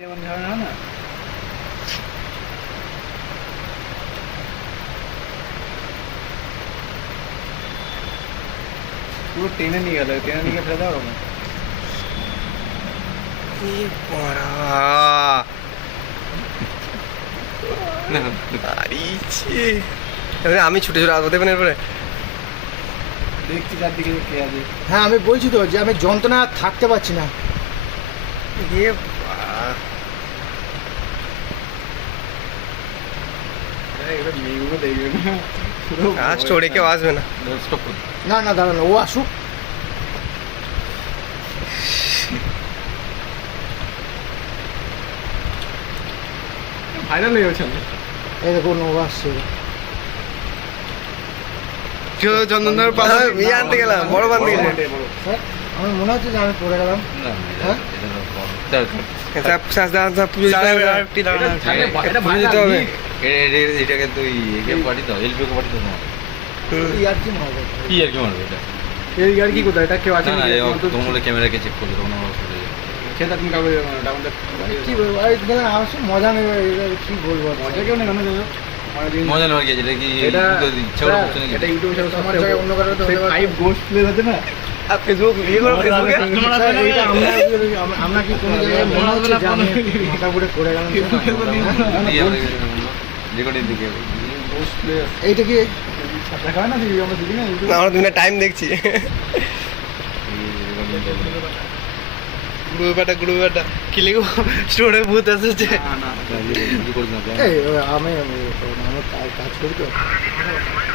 যেমন ঝামেলা হয় না, পুরো টেনে নিয়ে গেল, টেনে নিয়ে গিয়ে ফেলে দেওয়া হবে। আমি ছুটে ছুটে আসবো দেবেন এরপরে। দেখছি চারদিকে কে আছে। হ্যাঁ আমি বলছি তো যে আমি যন্ত্রণা থাকতে পারছি না। এবার মেয়েগুলো দেখবে না, পুরো আজ চড়ে কেউ আসবে না। না না দাঁড়ান, ও আসুক। ভাইরাল হয়ে গেছে। এই দেখুন ও আসছে। চন্দনদার পাশে ইয়ে আনতে গেলাম, বড় বান থেকে। স্যার আমার মনে হচ্ছে যে আমি পড়ে গেলাম। হ্যাঁ এটাকে তুই পাঠিয়ে দাও, এলপিওকে পাঠিয়ে দাও। এই আর কি মারবে? কি আর কি মারবে এটা? এই আর কি কোথায়, এটা কেউ আছে না না, নাকি? তোমরা ক্যামেরাকে চেক করবে, তখন আমার অসুবিধা নেই। সেটা তুমি কাউকে ডাউনটা কি বলবো, আর দেখেন আমার সব মজা নেবে, এটা কি বলবো আর? মজা কেউ নেই কেন জানো? মজা নেওয়ার কি আছে? এটা কি এটা ইচ্ছা করে করছে নাকি? এটা ইউটিউবে সব আমার জায়গায় অন্য কারো তো হতে পারে। ফাইভ গোস্ট প্লেস আছে না, ফেসবুক ইয়ে করো, ফেসবুকে স্যার, এইটা আমরা কি কোনো জায়গায় মনে হচ্ছে যে আমি মাথা ঘুরে পড়ে গেলাম? রেকর্ডিং দিকে গোস্ট প্লেস এইটা কি? দেখা হয় না, আমরা দেখি না ইউটিউবে। আমরা দুজনে টাইম দেখছি। গ্রুপ একটা কি লিখবো, স্টোরে ভূত এসেছে। না না এই আমি কাজ করি তো।